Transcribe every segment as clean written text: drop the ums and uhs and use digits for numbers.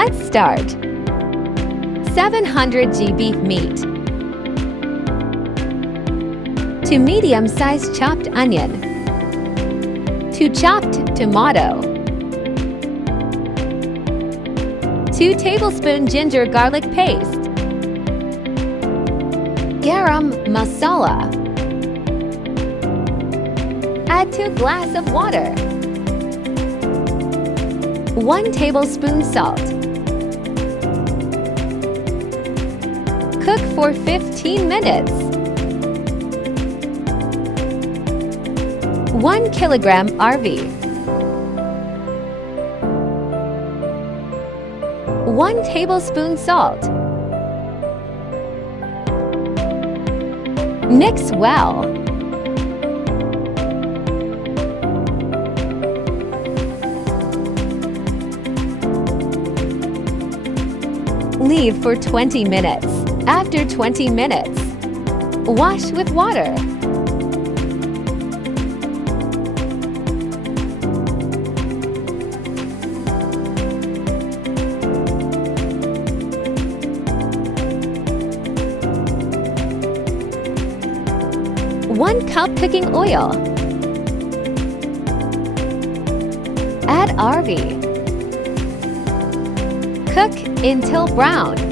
Let's start. 700 g beef meat. 2 medium-sized chopped onion. 2 chopped tomato. 2 tablespoon ginger garlic paste. Garam masala. Add 2 glass of water. 1 tablespoon salt. Cook for 15 minutes. 1 kilogram arbi. 1 tablespoon salt. Mix well. Leave for 20 minutes. After 20 minutes, wash with water. One cup cooking oil. Add arvi. Cook until brown.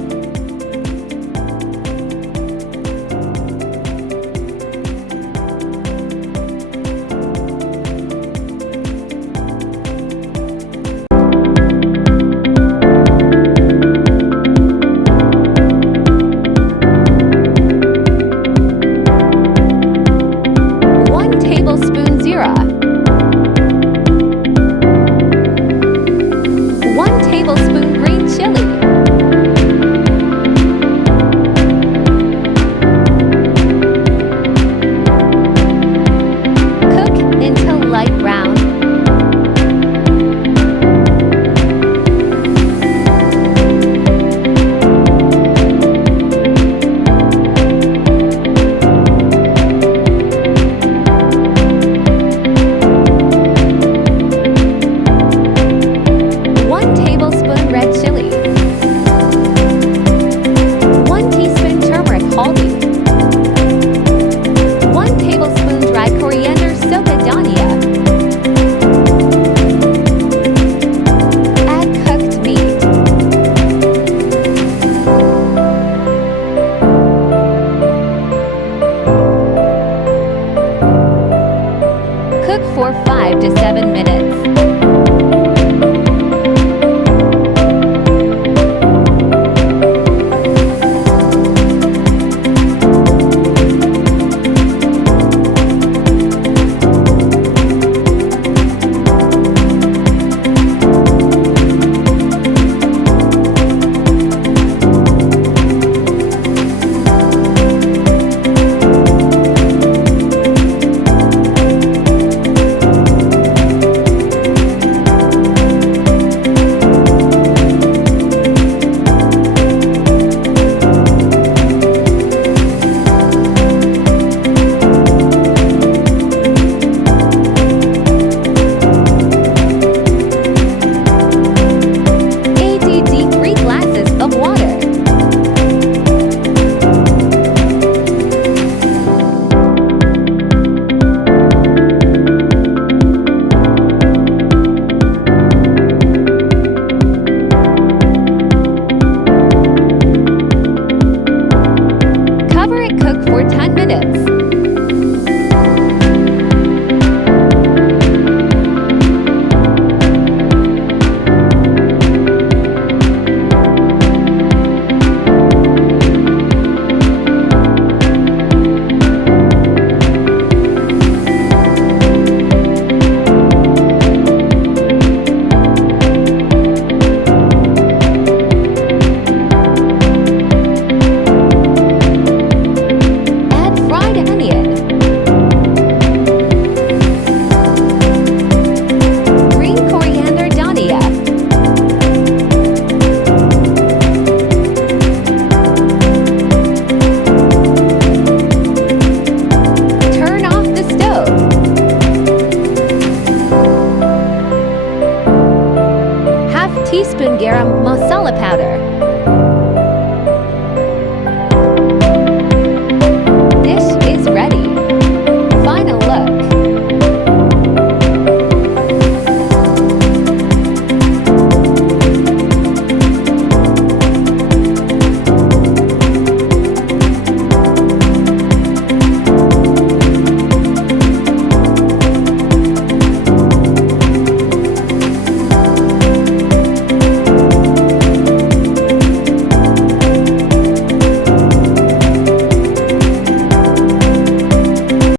For 5 to 7 minutes.